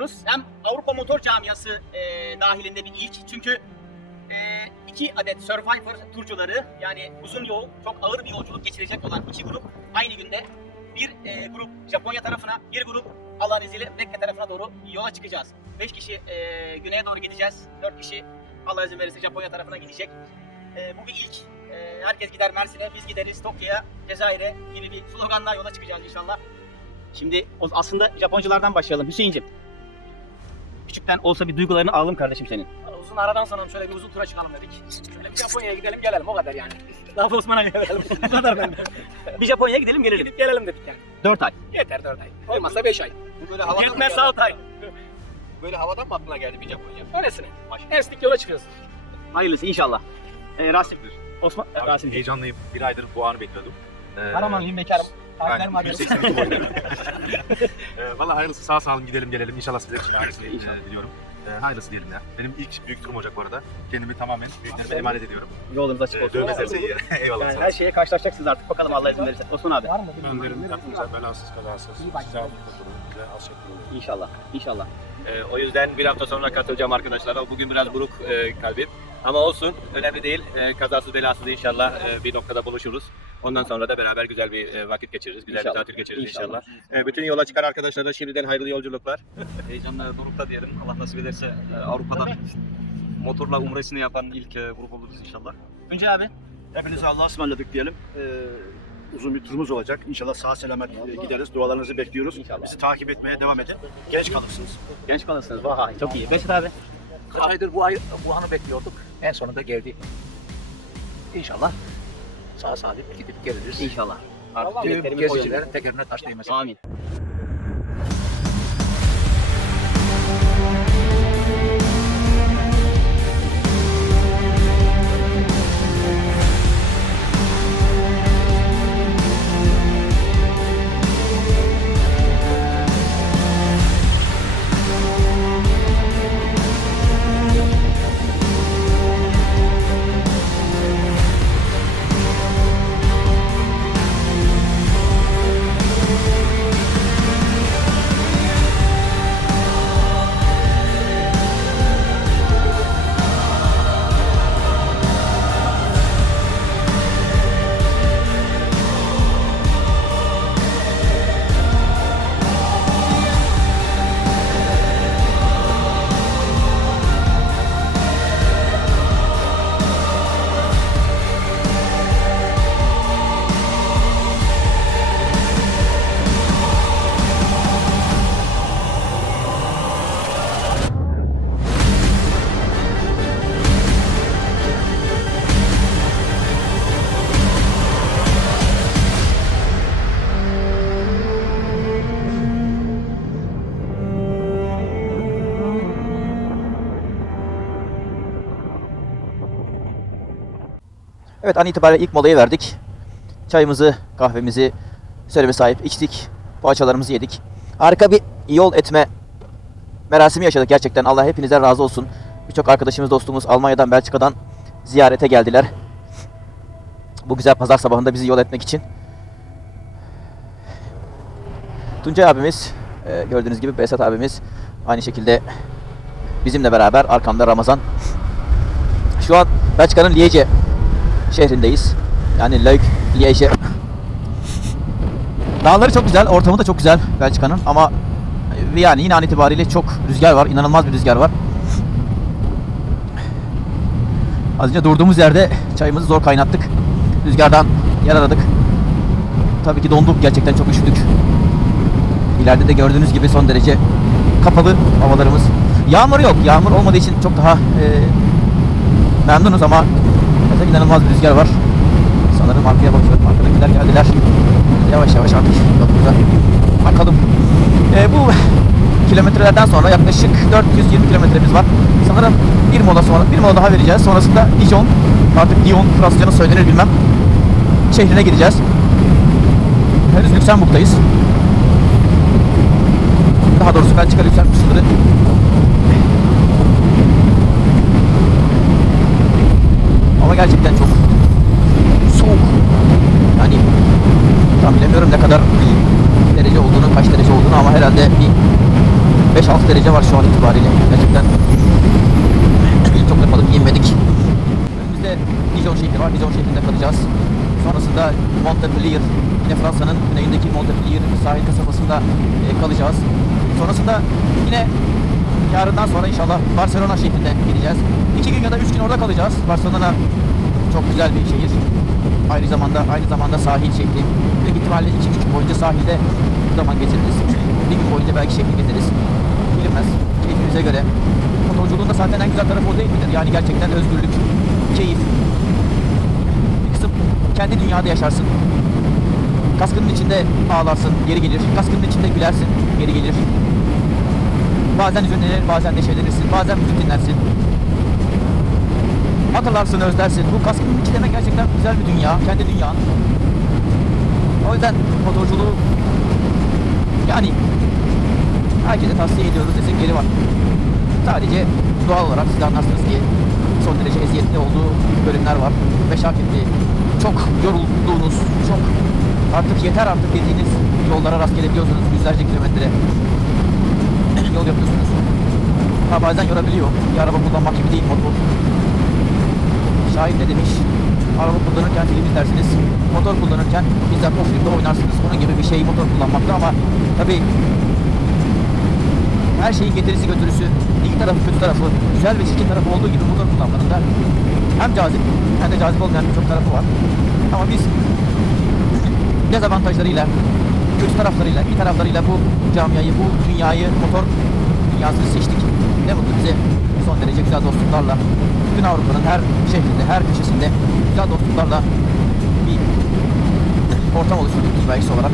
yaşıyoruz. Hem Avrupa Motor Camiası e, dahilinde bir ilk. Çünkü e, iki adet Survivor turcuları yani uzun yol, çok ağır bir yolculuk geçirecek olan iki grup aynı günde bir e, grup Japonya tarafına, bir grup Allah'ın izniyle Mekke tarafına doğru yola çıkacağız. Beş kişi e, güneye doğru gideceğiz. Dört kişi Allah izin verirse Japonya tarafına gidecek. E, bu bir ilk. E, herkes gider Mersin'e, biz gideriz Tokyo'ya, Cezayir'e gibi bir sloganla yola çıkacağız inşallah. Şimdi aslında Japonculardan başlayalım Hüseyin'cim. Küçükten olsa bir duygularını alalım kardeşim senin. Uzun aradan sonra şöyle bir uzun tura çıkalım dedik. Şöyle bir Japonya'ya gidelim gelelim o kadar yani. Daha da Osman'a gelelim. o kadar bende. Bir Japonya'ya gidelim gelelim. Gidip gelelim dedik yani. 4 ay. Yeter 4 ay. Olmazsa 5 ay. Bu böyle havadan Yetmez? 6 ay. Böyle havadan mı aklına geldi bir Japonya? Öylesine. Estik yola çıkıyoruz. Hayırlısı inşallah. Ee, Rasim. Osman, Abi Rasim. heyecanlıyım. Bir aydır bu anı bekliyordum. Ee, Karamanlıyım bekarım. Aynen. Takiplerim var. 182 boyunda. ee, Valla hayırlısı sağ salim gidelim gelelim. İnşallah sizler için aynısını İnşallah. e, diliyorum. Ee, hayırlısı diyelim ya. Benim ilk büyük turum olacak bu arada. Kendimi tamamen büyüklerime emanet ediyorum. Yolunuz açık Ee, olsun. dövmezlerse iyi. Eyvallah. Yani sağ her olsun. şeye karşılaşacaksınız artık. Bakalım Allah izin verirse. Osman abi. Var mı? Önlerin hepimize belasız kalasız, size afiyet olur, bize afiyet olur. İnşallah. İnşallah. Ee, o yüzden bir hafta sonra katılacağım arkadaşlar. Bugün biraz buruk e, kalbim. Ama olsun, önemli değil. E, kazasız belasız inşallah e, bir noktada buluşuruz. Ondan sonra da beraber güzel bir e, vakit geçiririz. Güzel İnşallah. bir tatil geçiririz İnşallah. inşallah. E, bütün yola çıkan arkadaşlara şimdiden hayırlı yolculuklar. Heyecanla dorukta diyelim. Allah nasip ederse e, Avrupa'dan motorla umresini yapan ilk grup oluruz inşallah. Önce abi. Hepinize Allah'a ısmarladık diyelim. Ee, uzun bir turumuz olacak. İnşallah sağ selamet gideriz. Dualarınızı bekliyoruz. İnşallah. Bizi takip etmeye devam edin. Genç kalırsınız. Genç kalırsınız. Vay çok iyi. Beşir abi. Kaç aydır bu ay bu anı bekliyorduk. En sonunda geldi. İnşallah sağ salim gidip geliriz. İnşallah. Artık gezicilerin tekerine taş değmesin. Amin. Evet an itibariyle ilk molayı verdik. Çayımızı, kahvemizi söyleme sahip içtik. Poğaçalarımızı yedik. Harika bir yol etme merasimi yaşadık gerçekten. Allah hepinizden razı olsun. Birçok arkadaşımız, dostumuz Almanya'dan, Belçika'dan ziyarete geldiler. Bu güzel pazar sabahında bizi yol etmek için. Tuncay abimiz, e, gördüğünüz gibi Besat abimiz aynı şekilde bizimle beraber arkamda Ramazan. Şu an Belçika'nın Liège şehrindeyiz. Yani Leuk, Liège. Dağları çok güzel, ortamı da çok güzel Belçika'nın ama e, yani yine an itibariyle çok rüzgar var, inanılmaz bir rüzgar var. Az önce durduğumuz yerde çayımızı zor kaynattık. Rüzgardan yer aradık. Tabii ki donduk, gerçekten çok üşüdük. İleride de gördüğünüz gibi son derece kapalı havalarımız. Yağmur yok, yağmur olmadığı için çok daha e, memnunuz ama inanılmaz bir rüzgar var. Sanırım arkaya bakıyorum. Arkadakiler geldiler. Yavaş yavaş artık yolumuza bakalım. Ee, bu kilometrelerden sonra yaklaşık 420 kilometremiz var. Sanırım bir mola sonra bir mola daha vereceğiz. Sonrasında Dijon, artık Dijon Fransızca söylenir bilmem. Şehrine gideceğiz. Henüz Lüksemburg'dayız. Daha doğrusu Belçika Lüksemburg sınırı. Ama gerçekten çok soğuk. Yani tam bilemiyorum ne kadar derece olduğunu, kaç derece olduğunu ama herhalde bir 5-6 derece var şu an itibariyle. Gerçekten çok yapmadık, giyinmedik. Önümüzde Dijon şehri var. Dijon şehrinde kalacağız. Sonrasında Montpellier, yine Fransa'nın güneyindeki Montpellier sahil kasabasında e, kalacağız. Sonrasında yine yarından sonra inşallah Barcelona şehrine gideceğiz. İki gün ya da üç gün orada kalacağız. Barcelona çok güzel bir şehir. Aynı zamanda aynı zamanda sahil şehri. Büyük ihtimalle iki üç gün boyunca sahilde zaman geçiririz. Bir gün boyunca belki şehri gezeriz. Bilinmez. Keyfimize göre. Motorculuğun da zaten en güzel tarafı o değil midir? Yani gerçekten özgürlük, keyif. Bir kısım kendi dünyada yaşarsın. Kaskının içinde ağlarsın, geri gelir. Kaskının içinde gülersin, geri gelir. Bazen hüzünlenir, bazen neşelenirsin, bazen müzik dinlersin. Hatırlarsın, özlersin. Bu kaskının içi demek gerçekten güzel bir dünya, kendi dünyan. O yüzden motorculuğu yani herkese tavsiye ediyoruz desek geri var. Sadece doğal olarak siz anlarsınız ki son derece eziyetli olduğu bölümler var. Meşakkatli, çok yorulduğunuz, çok artık yeter artık dediğiniz yollara rast gelebiliyorsunuz. Yüzlerce kilometre yol yapıyorsunuz. Ha bazen yorabiliyor. Bir araba kullanmak gibi değil motor. Şahin ne demiş? Araba kullanırken film izlersiniz. Motor kullanırken bizzat o filmde oynarsınız. Onun gibi bir şey motor kullanmakta ama tabii her şeyin getirisi götürüsü, iyi tarafı kötü tarafı, güzel ve çirkin tarafı olduğu gibi motor kullanmanın da hem cazip hem de cazip olmayan birçok tarafı var. Ama biz dezavantajlarıyla, kötü taraflarıyla, iyi taraflarıyla bu camiayı, bu dünyayı, motor dünyasını seçtik. Ne mutlu bize son derece güzel dostluklarla, bütün Avrupa'nın her şehrinde, her köşesinde güzel dostluklarla bir ortam oluşturduk biz belki olarak.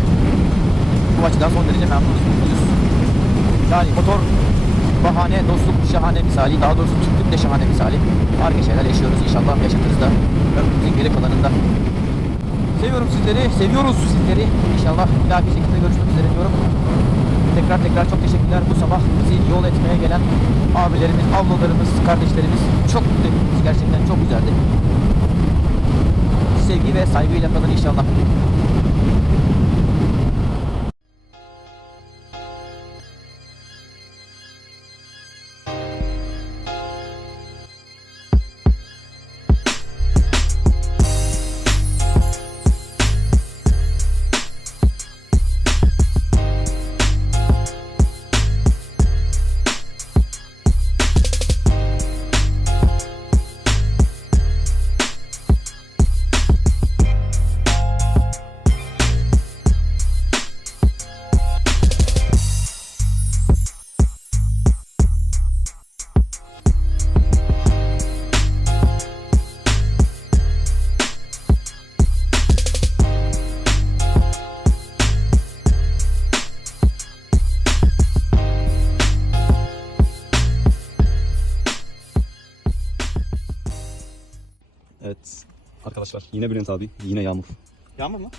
Bu açıdan son derece memnunuz, mutluyuz. Yani motor bahane, dostluk şahane misali, daha doğrusu Türklük de şahane misali. Harika şeyler yaşıyoruz inşallah yaşatırız da ömrümüzün geri kalanında. Seviyorum sizleri, seviyoruz sizleri. İnşallah bir dahaki şekilde görüşmek üzere diyorum. Tekrar tekrar çok teşekkürler. Bu sabah bizi yol etmeye gelen abilerimiz, ablalarımız, kardeşlerimiz çok mutlu. Gerçekten çok güzeldi. Sevgi ve saygıyla kalın inşallah. Evet. Arkadaşlar yine Bülent abi, yine Yağmur. Yağmur mu?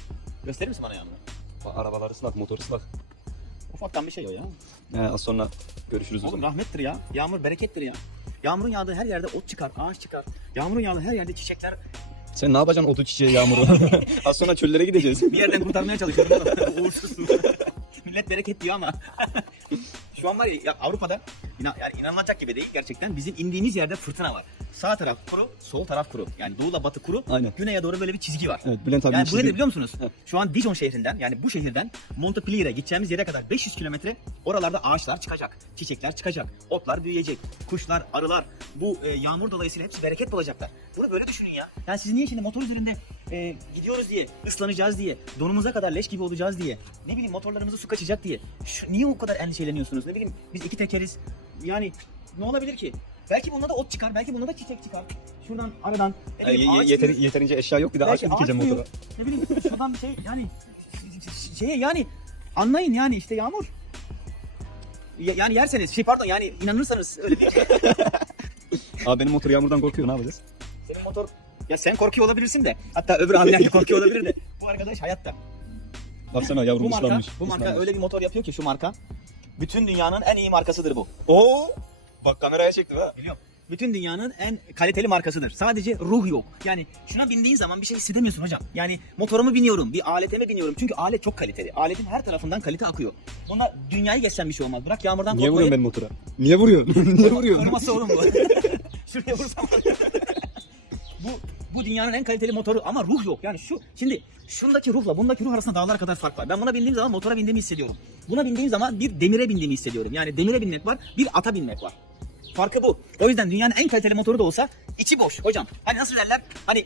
Gösterir misin bana yağmuru? Arabalar ıslak, motor ıslak. Ufaktan bir şey o ya. Ee, az sonra görüşürüz. o Oğlum zaman. rahmettir ya. Yağmur berekettir ya. Yağmurun yağdığı her yerde ot çıkar, ağaç çıkar. Yağmurun yağdığı her yerde çiçekler. Sen ne yapacaksın otu çiçeği Yağmur'u? az sonra çöllere gideceğiz. Bir yerden kurtarmaya çalışıyorum ama uğursuzsun. Millet bereket diyor ama. Şu an var ya, ya Avrupa'da inan, yani inanılacak gibi değil gerçekten. Bizim indiğimiz yerde fırtına var. Sağ taraf kuru, sol taraf kuru. Yani doğuyla batı kuru. Aynen. Güneye doğru böyle bir çizgi var. Evet Bülent abi Yani bu nedir biliyor musunuz? Evet. Şu an Dijon şehrinden yani bu şehirden Montpellier'e gideceğimiz yere kadar 500 kilometre oralarda ağaçlar çıkacak. Çiçekler çıkacak. Otlar büyüyecek. Kuşlar, arılar bu e, yağmur dolayısıyla hepsi bereket bulacaklar. Bunu böyle düşünün ya. Yani siz niye şimdi motor üzerinde e, gidiyoruz diye, ıslanacağız diye, donumuza kadar leş gibi olacağız diye, ne bileyim motorlarımızı su kaçacak diye. Şu, niye o kadar endişeleniyorsunuz? Ne bileyim biz iki tekeriz. Yani ne olabilir ki? Belki bunda da ot çıkar, belki bunda da çiçek çıkar. Şuradan aradan ne bileyim, ye- ağaç yeteri- büyür. yeterince eşya yok bir de ağaç Belki mı dikeceğim büyür. Ne bileyim şuradan bir şey yani şeye yani anlayın yani işte yağmur. Ya- yani yerseniz şey pardon yani inanırsanız öyle bir şey. Abi benim motor Yağmur'dan korkuyor ne yapacağız? Senin motor ya sen korkuyor olabilirsin de hatta öbür abiler de korkuyor olabilir de bu arkadaş hayatta. Baksana yavrum Bu marka ıslanmış. bu marka ıslanmış. öyle bir motor yapıyor ki şu marka. Bütün dünyanın en iyi markasıdır bu. Oo! Bak kameraya çektim ha. Biliyorum. bütün dünyanın en kaliteli markasıdır. Sadece ruh yok. Yani şuna bindiğin zaman bir şey hissedemiyorsun hocam. Yani motorumu biniyorum, bir alete mi biniyorum? Çünkü alet çok kaliteli. Aletin her tarafından kalite akıyor. Bunlar dünyayı geçen bir şey olmaz. Bırak yağmurdan Niye vuruyorsun ben motora? Niye vuruyorsun? Niye vuruyorsun? Kırmasa oğlum bu. Şuraya vursam. bu bu dünyanın en kaliteli motoru ama ruh yok. Yani şu şimdi şundaki ruhla bundaki ruh arasında dağlar kadar fark var. Ben buna bindiğim zaman motora bindiğimi hissediyorum. Buna bindiğim zaman bir demire bindiğimi hissediyorum. Yani demire binmek var, bir ata binmek var. Farkı bu. O yüzden dünyanın en kaliteli motoru da olsa içi boş hocam. Hani nasıl derler? Hani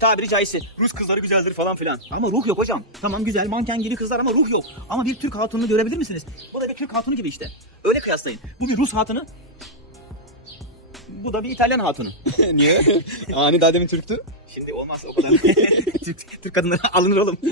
tabiri caizse Rus kızları güzeldir falan filan. Ama ruh yok hocam. Tamam güzel manken gibi kızlar ama ruh yok. Ama bir Türk hatununu görebilir misiniz? Bu da bir Türk hatunu gibi işte. Öyle kıyaslayın. Bu bir Rus hatunu. Bu da bir İtalyan hatunu. Niye? Ani daha demin Türktü. Şimdi olmaz o kadar. Türk, Türk kadınları alınır oğlum.